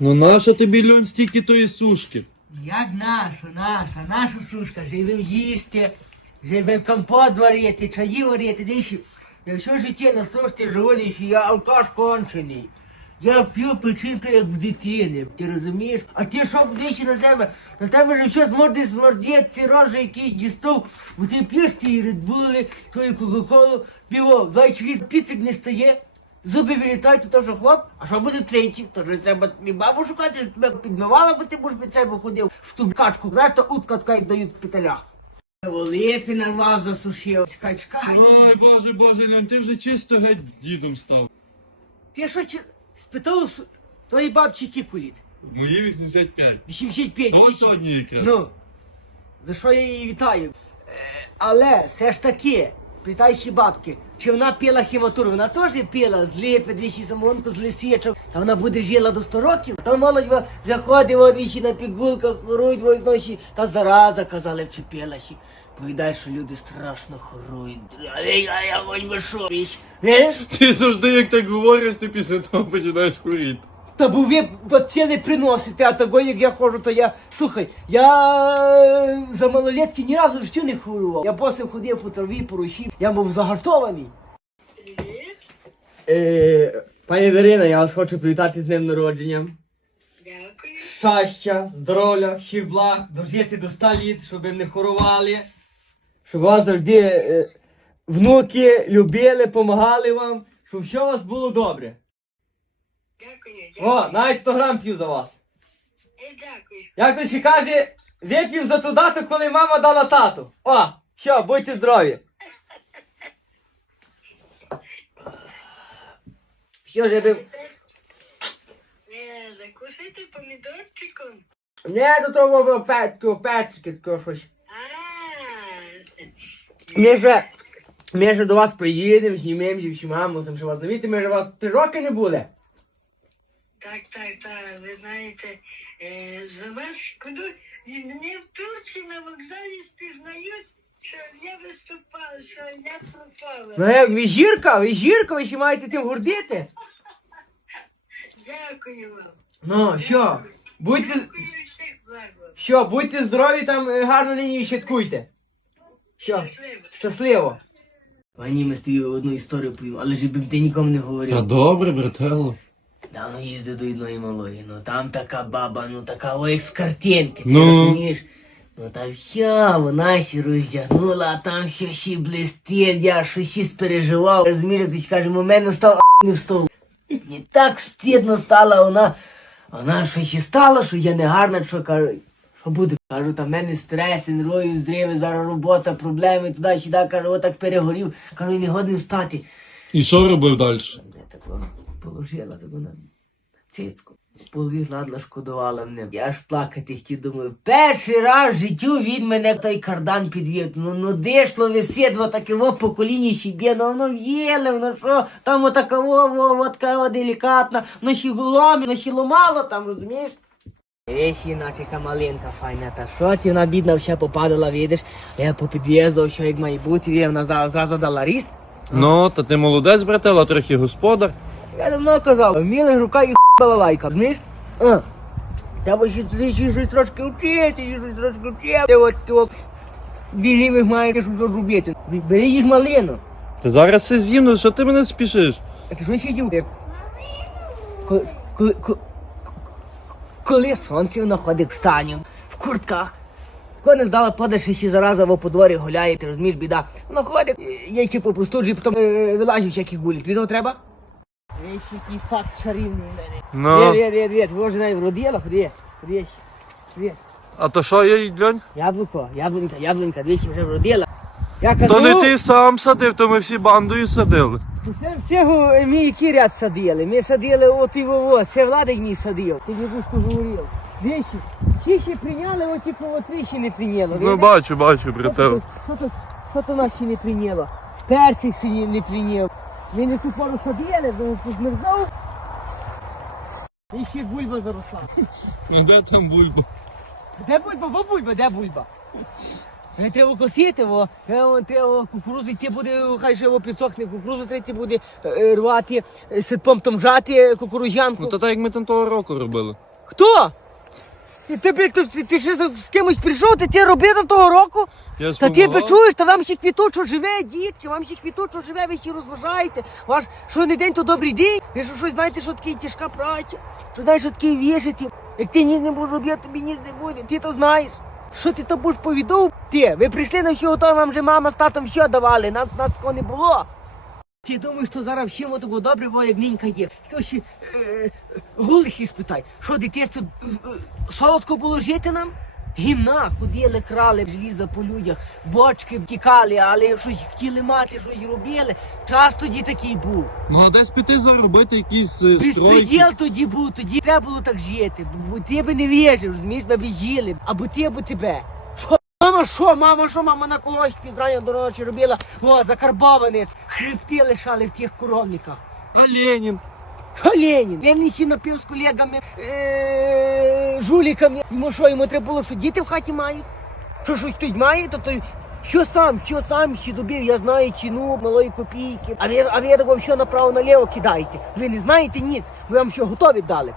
Ну наша тобі льон стільки тої сушки? Як нашу, наша, нашу сушка, живем їсти, живем компот варити, чаї варити, дивіться. Я все життя на сушці живу, дивіться, я алкаш кончений. Я п'ю печінку, як в дитини, ти розумієш? А ти що двічі на себе? На тебе вже щось морди смордять, ці рожі якісь дістов, бо ти п'єш ті редбули, твою кока-колу, піво, дай чвіт, піцик не стає. Зуби вилітають, то що хлоп, а що буде третій? То вже треба тобі бабу шукати, щоб тебе підмивала, бо ти будеш під себе ходив в ту качку. Знаєш, то утка така, як дають в петелях. Липи нарвав, засушив. Чекай, чекай. Ой, боже, боже, Льон, ти вже чисто геть дідом став. Ти що чи... спитав с- тої бабці кікуліт? Мої 85. 85. А от сьогодні якраз. Ну, за що я її вітаю. Е, Але все ж таки, питаючи бабки, чи вона пила хіматуру? Вона теж пила з липи, двічі самонку, з лисичок. Та вона буде жила до 100 років. Та молодь вже ходить двічі на пігулках, хорують во. Та зараза казали вчепила ще. Повідай, що люди страшно хорують. Але я, хоч би. Знаєш? Ти завжди як так говориш, ти після того починаєш курити. Та бо ви це не приносите, а того, як я ходжу, то я. Слухай, я е, за малолетки ні разу в житті не хворував. Я босим ходив по траві, по руші, я був загартований. Е, пані Дарина, я вас хочу привітати з днем народження. Дякую. Щастя, здоров'я, всіх благ, дожити до 100 літ, щоб ви не хорували, щоб вас завжди е, внуки любили, помагали вам, щоб все у вас було добре. Дякую. Дякую. О, навіть 100 грам п'ю за вас. Е, дякую. Як то ще каже, вип'ємо за ту дату, коли мама дала тату. О, все, будьте здорові. Що ж я би... Е, закусити помідорчиком. Не, до того печки, печки, таке щось. А, Ми же, ми же до вас приїдемо, знімемо зі всіма, мусимо ще вас навіти, ми же вас три роки не буде. Так, так, так. Ви знаєте, е, за вас шкоду. І Мене в Турції на вокзалі спізнають, що я виступала, що я прославила. Ну, як ви жірка, ви жірка, ви ще маєте тим гордити. Дякую вам. Ну, що, будьте, Дякую всіх благ що, будьте здорові, там е, гарно нині святкуйте. Що? Щасливо. Щасливо. Пані, ми з тобі одну історію повім, але ж би ти нікому не говорив. Та добре, брателло. Давно їздив до одної малої, ну там така баба, ну така о, як з картинки, ти Ну. розумієш? Ну та вся, вона ще роздягнула, а там все ще блистить, я щось ще спереживав. Розумієш, ти каже, у мене став не в стол. Мені так стидно стало, вона, вона що ще стала, що я не гарна, що кажу, що буде? Кажу, там в мене стреси, нервові зриви, зараз робота, проблеми, туди-сюди, кажу, отак перегорів, кажу, і не годен встати. І що робив далі? Мене тако положила таку на цицьку. Полові гладла шкодувала мене. Я аж плакати хотів, думаю, перший раз в життю він мене той кардан підвів. Ну, ну дишло висить, во таке во по коліні щебє, ну воно в'єле, воно що, там отака во, во, во, така во делікатна, воно ще ломі, воно ще ломало там, розумієш? Есі, наче малинка файна, та що ти вона бідна вся попадала, видиш, я по під'їзду, що як має бути, і вона зразу, дала ріст. Ну, та ти молодець, брателло, трохи господар. Я давно казав, вміли рука і балалайка, знаєш? А, Треба ще туди ще щось трошки вчити, ще щось трошки вчити. Ти от такі біжимих маєш що робити. Бери їж малину. Ти зараз все з'їм, ну що ти мене спішиш? А ти що сидів? Як- Коли, коли, коли, коли сонце воно ходить в штаню, в куртках. Коли не здала подаш, ще зараза в подворі гуляє, ти розумієш, біда. Воно ходить, я ще попустуджу, потім е, вилазю всяких гулять. Тобі того треба? Вещь, який факт чарівний в мене. Ну. Дід, дід, ви вже навіть вродила, ходи, ходи, ходи. А то що я льонь? Яблуко, яблунька, яблунька, двічі вже вродила. Я То казав, не ти сам садив, то ми всі бандою садили. це всього ми який ряд садили. Ми садили от і вово, це Владик мій садив. Ти не будеш говорив. Двічі, ті ще прийняли, от тільки от ще не прийняло. Ну бачу, бачу, то- Що то, що то нас ще не прийняло? Персик ще не, не прийняв. Ми не ту пору садили, бо позмерзав. І ще бульба заросла. Ну де там бульба? Де бульба, бо бульба, де бульба? Не треба косити, во. Е, Треба кукурузу йти буде, хай ще його підсохне, кукурузу третє буде е, рвати, е, там жати кукурузянку. Ну то так як ми там того року робили. Хто? Ти, ти, блядь, ти, ти, ти ще з з кимось прийшов, ти, робив там того року? Я ж Та ти би помагав. чуєш, та вам ще квіточо живе, дітки, вам ще квіточо живе, ви ще розважаєте. Ваш що не день, то добрий день. Ви що щось знаєте, що таке тяжка праця, що знаєш, що таке вішати. Як ти ніс не будеш робити, тобі ніс не буде, ти то знаєш. Що ти то будеш повідав? Ти, ви прийшли на що готові, вам вже мама з татом все давали, нам нас такого не було. Ти думаєш, що зараз всім було добре, бо як нінька є. То ще е, голихи спитай, що дитинство е, солодко було жити нам? Гімна ходили, крали желіза по людях, бочки втікали, але щось хотіли мати, щось робили. Час тоді такий був. Ну а десь піти заробити якісь е, стройки. Безпреділ тоді був, тоді треба було так жити. Бо ти би не вижив, розумієш, би їли, або ти, або тебе. Мама, що, мама, що, мама на когось під рання до ночі робила? О, закарбованець. Хребти лишали в тих коровниках. А Ленін? Що Ленін? Ленін ще напів з колегами, е, жуліками. Йому що, йому треба було, що діти в хаті мають? Що щось тут має, то той що сам, що сам ще добив, я знаю ціну малої копійки. А ви, а ви такого що направо наліво кидаєте. Ви не знаєте ніц, ви вам що готові дали.